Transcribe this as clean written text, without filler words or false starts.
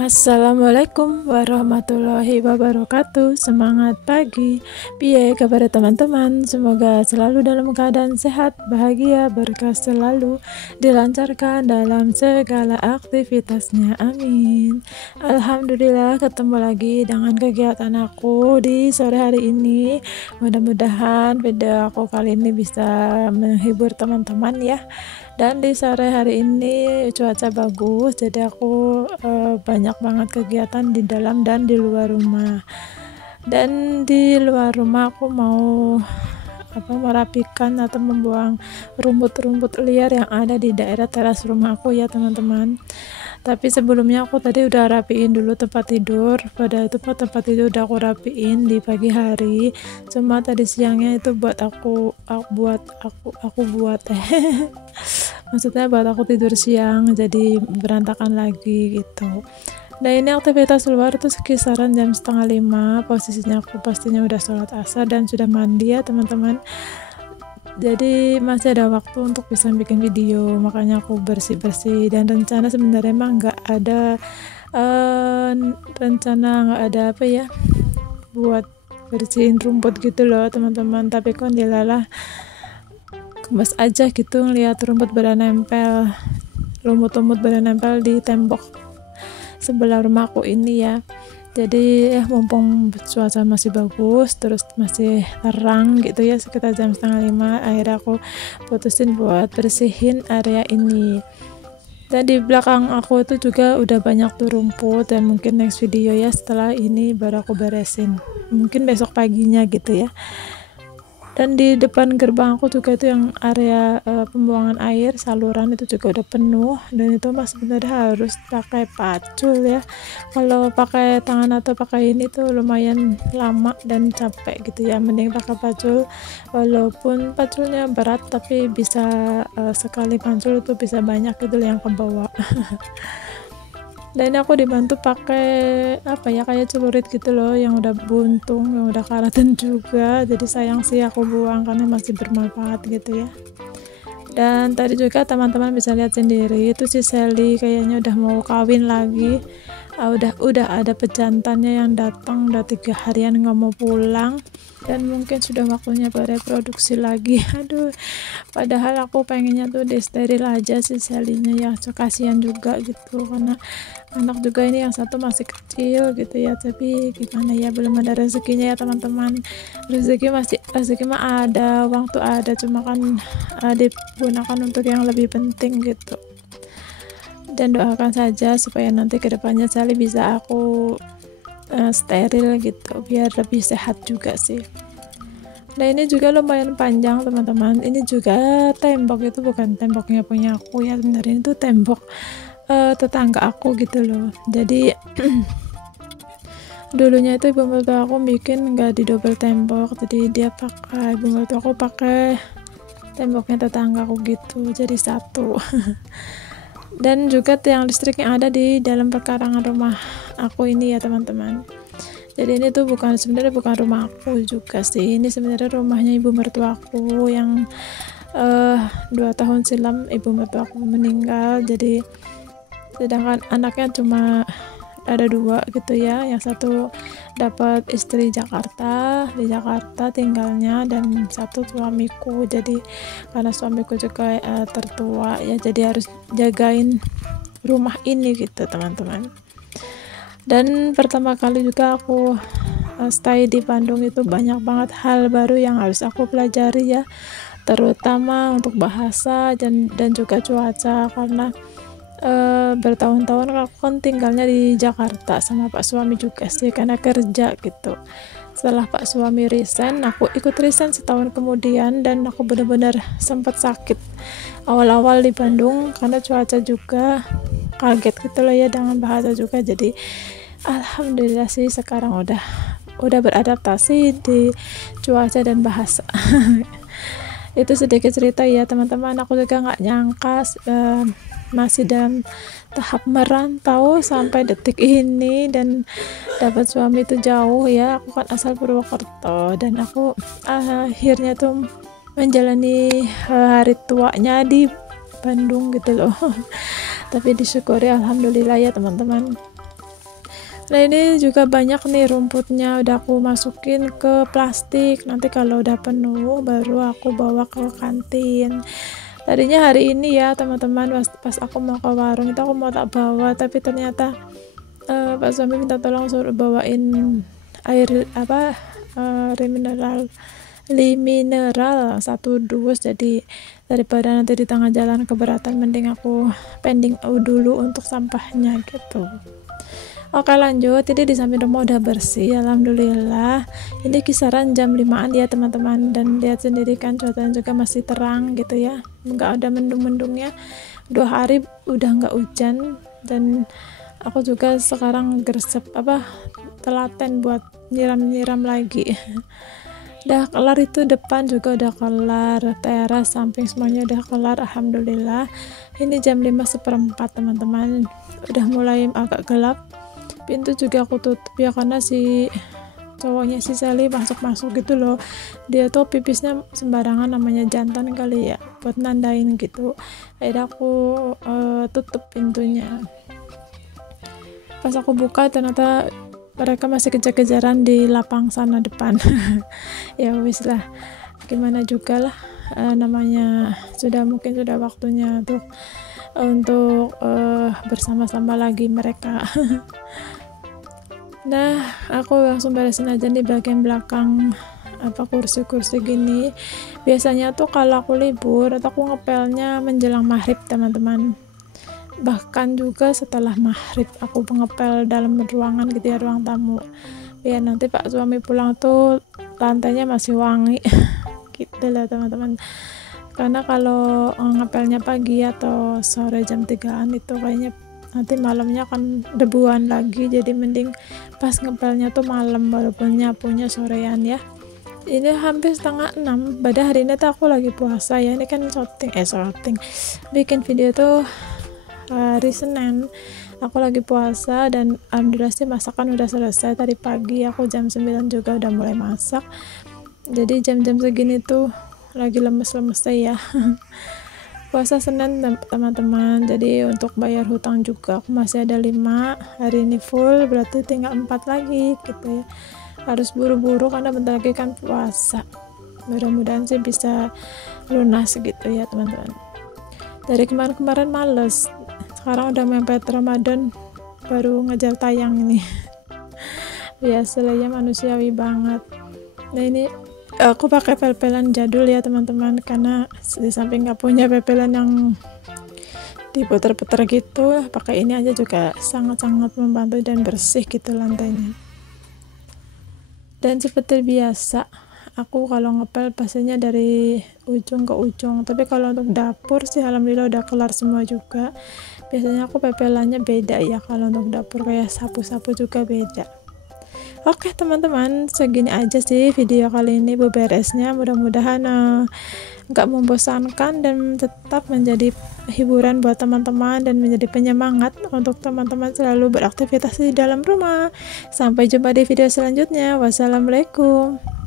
Assalamualaikum warahmatullahi wabarakatuh. Semangat pagi. Piye kabar teman-teman? Semoga selalu dalam keadaan sehat, bahagia, berkah selalu, dilancarkan dalam segala aktivitasnya. Amin. Alhamdulillah, ketemu lagi dengan kegiatan aku di sore hari ini. Mudah-mudahan video aku kali ini bisa menghibur teman-teman ya. Dan di sore hari ini cuaca bagus, jadi aku banyak banget kegiatan di dalam dan di luar rumah. Dan di luar rumah aku mau merapikan atau membuang rumput-rumput liar yang ada di daerah teras rumah aku ya teman-teman. Tapi sebelumnya aku tadi udah rapiin dulu tempat tidur. Pada itu tempat tidur udah aku rapiin di pagi hari. Cuma tadi siangnya itu buat maksudnya buat aku tidur siang, jadi berantakan lagi gitu. Nah ini aktivitas luar tuh kisaran jam 4:30. Posisinya aku pastinya udah sholat asar dan sudah mandi ya teman-teman. Jadi masih ada waktu untuk bisa bikin video, makanya aku bersih-bersih. Dan rencana sebenarnya emang nggak ada buat bersihin rumput gitu loh teman-teman, tapi kok dilalah gemes aja gitu ngeliat rumput pada nempel, lumut-lumut pada nempel di tembok sebelah rumahku ini ya. Jadi mumpung cuaca masih bagus, terus masih terang gitu ya, sekitar jam 4:30, akhirnya aku putusin buat bersihin area ini. Dan di belakang aku itu juga udah banyak tuh rumput, dan mungkin next video ya setelah ini baru aku beresin, mungkin besok paginya gitu ya. Dan di depan gerbang aku juga itu yang area pembuangan air saluran itu juga udah penuh, dan itu mas sebenarnya harus pakai pacul ya. Kalau pakai tangan atau pakai ini tuh lumayan lama dan capek gitu ya, mending pakai pacul, walaupun paculnya berat tapi bisa sekali pacul itu bisa banyak gitu yang ke bawah. Dan aku dibantu pakai kayak celurit gitu loh, yang udah buntung, yang udah karatan juga, jadi sayang sih aku buang karena masih bermanfaat gitu ya. Dan tadi juga teman-teman bisa lihat sendiri itu si Sally kayaknya udah mau kawin lagi. Udah ada pejantannya yang datang, udah 3 harian nggak mau pulang, dan mungkin sudah waktunya bereproduksi lagi. Aduh, padahal aku pengennya tuh disteril aja si Sally-nya ya, so kasihan juga gitu, karena anak juga ini yang satu masih kecil gitu ya. Tapi gimana ya, belum ada rezekinya ya teman-teman. Rezeki mah ada, uang tuh ada, cuma kan digunakan untuk yang lebih penting gitu. Dan doakan saja supaya nanti kedepannya Sally bisa aku steril gitu, biar lebih sehat juga sih. Nah ini juga lumayan panjang teman-teman, ini juga tembok, itu bukan temboknya punya aku ya, sebenarnya itu tembok tetangga aku gitu loh. Jadi dulunya itu ibu mertua aku bikin nggak di double tembok, jadi ibu mertua aku pakai temboknya tetangga aku gitu, jadi satu. Dan juga tiang listrik yang ada di dalam perkarangan rumah aku ini ya teman-teman. Jadi ini tuh sebenarnya bukan rumah aku juga sih, ini sebenarnya rumahnya ibu mertua aku yang 2 tahun silam ibu mertua aku meninggal. Jadi sedangkan anaknya cuma ada 2 gitu ya, yang satu dapat istri di Jakarta tinggalnya, dan satu suamiku. Jadi karena suamiku juga tertua ya, jadi harus jagain rumah ini gitu teman-teman. Dan pertama kali juga aku stay di Bandung, itu banyak banget hal baru yang harus aku pelajari ya, terutama untuk bahasa dan juga cuaca, karena bertahun-tahun aku kan tinggalnya di Jakarta sama pak suami juga sih karena kerja gitu. setelah Pak suami resign, aku ikut resign setahun kemudian, dan aku benar-benar sempat sakit awal-awal di Bandung karena cuaca juga kaget gitu loh ya, dengan bahasa juga. Jadi alhamdulillah sih sekarang udah beradaptasi di cuaca dan bahasa. Itu sedikit cerita ya teman-teman. Aku juga nggak nyangka masih dalam tahap merantau sampai detik ini, dan dapat suami itu jauh ya. Aku kan asal Purwokerto, dan aku akhirnya tuh menjalani hari tuanya di Bandung gitu loh. Tapi disyukuri alhamdulillah ya teman-teman. Nah ini juga banyak nih rumputnya, udah aku masukin ke plastik, nanti kalau udah penuh baru aku bawa ke kantin. Tadinya hari ini ya teman-teman, pas aku mau ke warung itu aku mau tak bawa, tapi ternyata Pak suami minta tolong suruh bawain air mineral 1 dus, jadi daripada nanti di tengah jalan keberatan, mending aku pending dulu untuk sampahnya gitu. Oke lanjut, ini di samping rumah udah bersih alhamdulillah. Ini kisaran jam 5-an ya teman-teman, dan lihat sendiri kan cuacanya juga masih terang gitu ya, nggak ada mendung-mendungnya. 2 hari udah nggak hujan, dan aku juga sekarang telaten buat nyiram lagi. Udah kelar, itu depan juga udah kelar, teras samping semuanya udah kelar alhamdulillah. Ini jam 5:15 teman-teman, udah mulai agak gelap. Pintu juga aku tutup ya, karena si cowoknya si Sally masuk gitu loh. Dia tuh pipisnya sembarangan, namanya jantan kali ya, buat nandain gitu. Akhirnya aku tutup pintunya. Pas aku buka ternyata mereka masih kejar-kejaran di lapang sana depan. Ya wis lah, gimana juga lah, namanya mungkin sudah waktunya untuk bersama-sama lagi mereka. Nah aku langsung beresin aja di bagian belakang kursi-kursi gini. Biasanya tuh kalau aku libur atau aku ngepelnya menjelang maghrib teman-teman, bahkan juga setelah maghrib aku ngepel dalam ruangan gitu ya, ruang tamu, biar nanti Pak suami pulang tuh lantainya masih wangi. Gitu lah teman-teman. Karena kalau ngepelnya pagi atau sore jam 3-an itu kayaknya nanti malamnya kan debuan lagi, jadi mending pas ngepelnya tuh malam walaupun nyapunya sorean ya. Ini hampir 5:30, pada hari ini tuh aku lagi puasa ya. Ini kan bikin video tuh hari Senin, aku lagi puasa, dan alhamdulillah sih masakan udah selesai tadi pagi. Aku jam 9 juga udah mulai masak, jadi jam-jam segini tuh lagi lemes-lemes ya. Puasa Senin teman-teman, jadi untuk bayar hutang juga aku masih ada 5 hari ini full, berarti tinggal 4 lagi gitu ya. Harus buru-buru karena bentar lagi kan puasa, mudah-mudahan sih bisa lunas gitu ya teman-teman. Dari kemarin-kemarin males, sekarang udah mepet Ramadan baru ngejar tayang ini. Biasalah ya, manusiawi banget. Nah ini aku pakai pel-pelan jadul ya teman-teman, karena di samping nggak punya pel-pelan yang diputer-puter gitu, pakai ini aja juga sangat-sangat membantu dan bersih gitu lantainya. Dan seperti biasa aku kalau ngepel pastinya dari ujung ke ujung, tapi kalau untuk dapur sih alhamdulillah udah kelar semua juga. Biasanya aku pepelannya beda ya, kalau untuk dapur kayak sapu-sapu juga beda. Oke teman-teman, segini aja sih video kali ini beberesnya. Mudah-mudahan nggak membosankan dan tetap menjadi hiburan buat teman-teman dan menjadi penyemangat untuk teman-teman selalu beraktivitas di dalam rumah. Sampai jumpa di video selanjutnya. Wassalamualaikum.